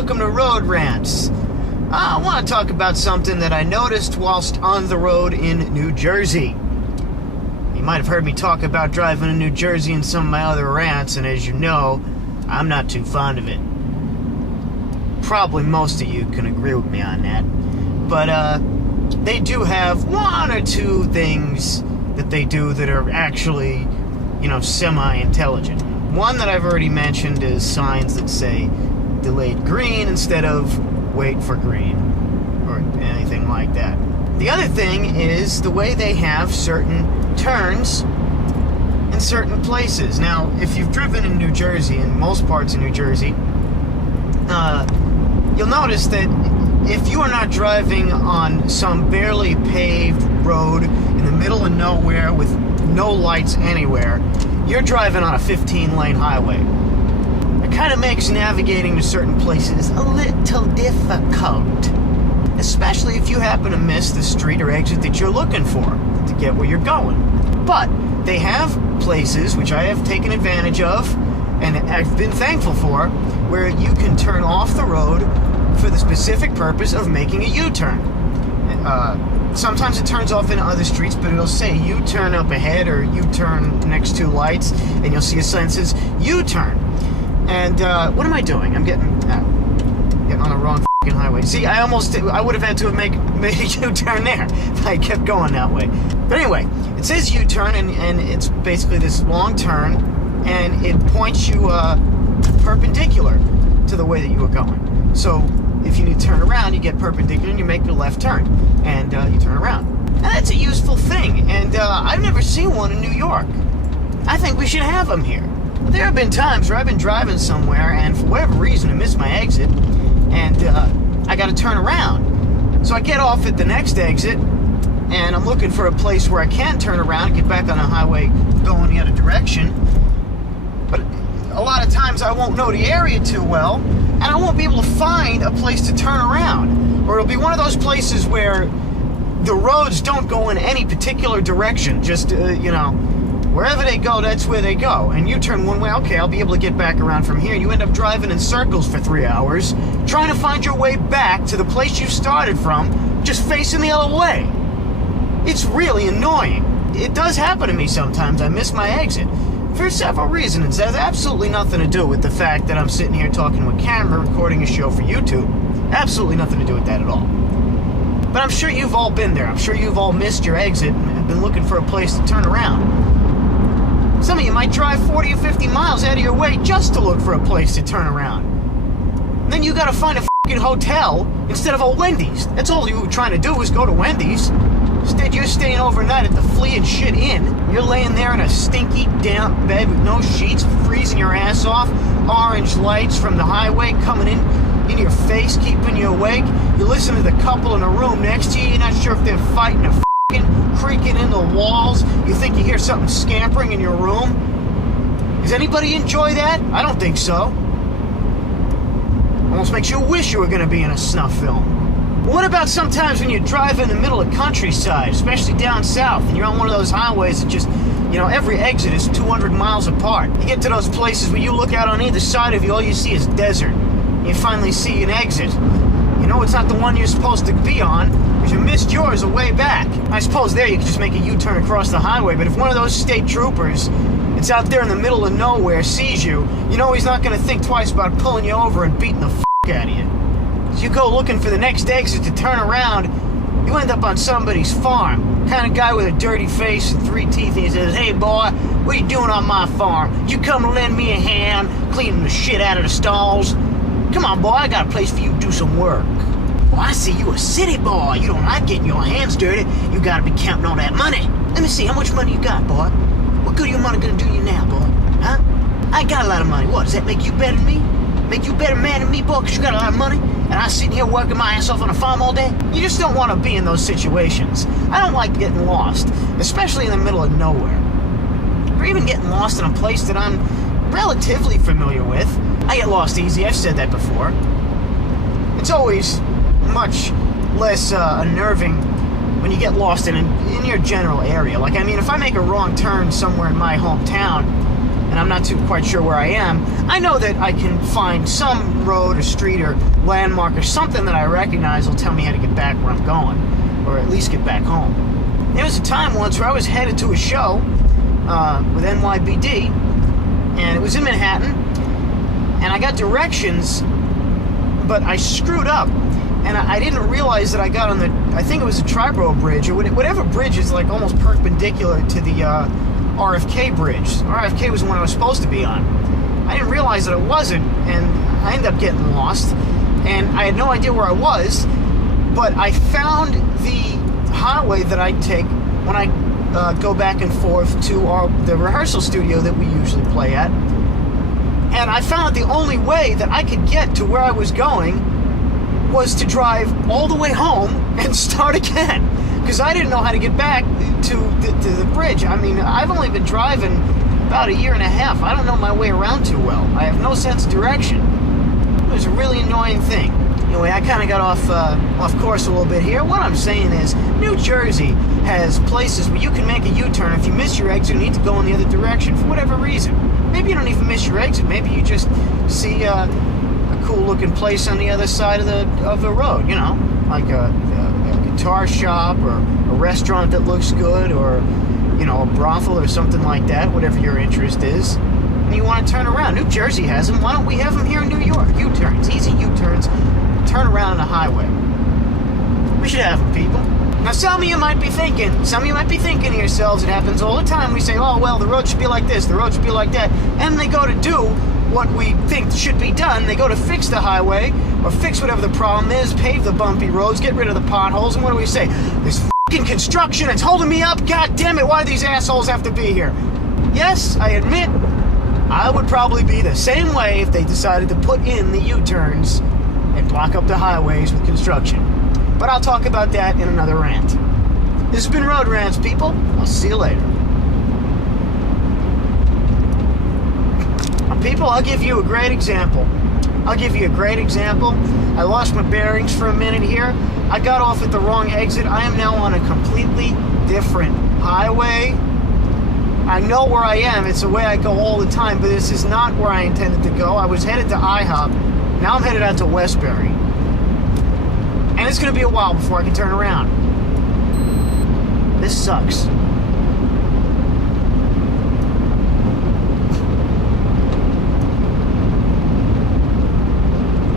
welcome to Road Rants. I want to talk about something that I noticed whilst on the road in New Jersey. You might have heard me talk about driving in New Jersey in some of my other rants, and as you know, I'm not too fond of it. Probably most of you can agree with me on that. But they do have one or two things that they do that are actually, semi-intelligent. One that I've already mentioned is signs that say delayed green instead of wait for green or anything like that. The other thing is the way they have certain turns in certain places. Now, if you've driven in New Jersey, in most parts of New Jersey, you'll notice that if you are not driving on some barely paved road in the middle of nowhere with no lights anywhere, you're driving on a 15-lane highway. It kind of makes navigating to certain places a little difficult, especially if you happen to miss the street or exit that you're looking for to get where you're going. But they have places, which I have taken advantage of, and I've been thankful for, where you can turn off the road for the specific purpose of making a U-turn. Sometimes it turns off in other streets, but it'll say U-turn up ahead or U-turn next to lights, and you'll see a sign that says U-turn. And what am I doing? I'm getting on the wrong f***ing highway. See, I would have had to have made a U-turn there if I kept going that way. But anyway, it says U-turn, and it's basically this long turn, and it points you perpendicular to the way that you were going. So if you need to turn around, you get perpendicular and you make the left turn, and you turn around. And that's a useful thing, and I've never seen one in New York. I think we should have them here. There have been times where I've been driving somewhere, and for whatever reason I missed my exit, and I got to turn around. So I get off at the next exit, and I'm looking for a place where I can turn around and get back on the highway going the other direction. But a lot of times I won't know the area too well, and I won't be able to find a place to turn around. Or it'll be one of those places where the roads don't go in any particular direction. Just, wherever they go, that's where they go. And you turn one way, okay, I'll be able to get back around from here. And you end up driving in circles for 3 hours, trying to find your way back to the place you started from, just facing the other way. It's really annoying. It does happen to me sometimes. I miss my exit. For several reasons. It has absolutely nothing to do with the fact that I'm sitting here talking to a camera, recording a show for YouTube. Absolutely nothing to do with that at all. But I'm sure you've all been there. I'm sure you've all missed your exit and have been looking for a place to turn around. Some of you might drive 40 or 50 miles out of your way just to look for a place to turn around. And then you gotta find a f***ing hotel instead of a Wendy's. That's all you were trying to do is go to Wendy's. Instead, you're staying overnight at the Flea and Shit Inn. You're laying there in a stinky, damp bed with no sheets, freezing your ass off. Orange lights from the highway coming in your face, keeping you awake. You listen to the couple in the room next to you. You're not sure if they're fighting or f***ing creaking in the walls. You think you hear something scampering in your room. Does anybody enjoy that? I don't think so. Almost makes you wish you were going to be in a snuff film. What about sometimes when you drive in the middle of countryside, especially down south, and you're on one of those highways that just, every exit is 200 miles apart. You get to those places where you look out on either side of you, all you see is desert. You finally see an exit. You know it's not the one you're supposed to be on, because you missed yours a way back. I suppose there you could just make a U-turn across the highway, but if one of those state troopers that's out there in the middle of nowhere sees you, he's not going to think twice about pulling you over and beating the f*** out of you. You go looking for the next exit to turn around, you end up on somebody's farm. Kind of guy with a dirty face and 3 teeth, and he says, "Hey boy, what are you doing on my farm? You come to lend me a hand cleaning the shit out of the stalls? Come on boy, I got a place for you to do some work." "Well, I see you a city boy. You don't like getting your hands dirty. You gotta be counting all that money. Let me see, how much money you got, boy? What good are your money gonna do you now, boy? Huh? I ain't got a lot of money. What, does that make you better than me? Make you a better man than me, boy, because you got a lot of money? And I'm sitting here working my ass off on a farm all day?" You just don't want to be in those situations. I don't like getting lost, especially in the middle of nowhere. Or even getting lost in a place that I'm relatively familiar with. I get lost easy, I've said that before. It's always much less unnerving when you get lost in your general area. Like, if I make a wrong turn somewhere in my hometown, and I'm not too quite sure where I am, I know that I can find some road or street or landmark or something that I recognize will tell me how to get back where I'm going, or at least get back home. There was a time once where I was headed to a show with NYBD, and it was in Manhattan, and I got directions, but I screwed up, and I didn't realize that I got on the, I think it was the Triborough Bridge, or whatever bridge is like almost perpendicular to the RFK Bridge. RFK was the one I was supposed to be on. I didn't realize that it wasn't, and I ended up getting lost, and I had no idea where I was, but I found the highway that I take when I go back and forth to the rehearsal studio that we usually play at. And I found the only way that I could get to where I was going was to drive all the way home and start again, because I didn't know how to get back to the bridge. I mean, I've only been driving about a year and a half. I don't know my way around too well. I have no sense of direction. It was a really annoying thing. Anyway, I kind of got off course a little bit here. What I'm saying is, New Jersey has places where you can make a U-turn. If you miss your exit, you need to go in the other direction for whatever reason. Maybe you don't even miss your exit. Maybe you just see a cool-looking place on the other side of the road. You know, like a guitar shop or a restaurant that looks good, or you know, a brothel or something like that. Whatever your interest is, and you want to turn around. New Jersey has them. Why don't we have them here in New York? U-turns, easy U-turns. Turn around on the highway. We should have them, people. Now, some of you might be thinking to yourselves, it happens all the time. We say, oh, well, the road should be like this, the road should be like that. And they go to do what we think should be done. They go to fix the highway, or fix whatever the problem is, pave the bumpy roads, get rid of the potholes, and what do we say? This f***ing construction, it's holding me up, god damn it, why do these assholes have to be here? Yes, I admit, I would probably be the same way if they decided to put in the U-turns and block up the highways with construction. But I'll talk about that in another rant. This has been Road Rants, people. I'll see you later. People, I'll give you a great example. I lost my bearings for a minute here. I got off at the wrong exit. I am now on a completely different highway. I know where I am. It's the way I go all the time, but this is not where I intended to go. I was headed to IHOP. Now I'm headed out to Westbury. And it's going to be a while before I can turn around. This sucks.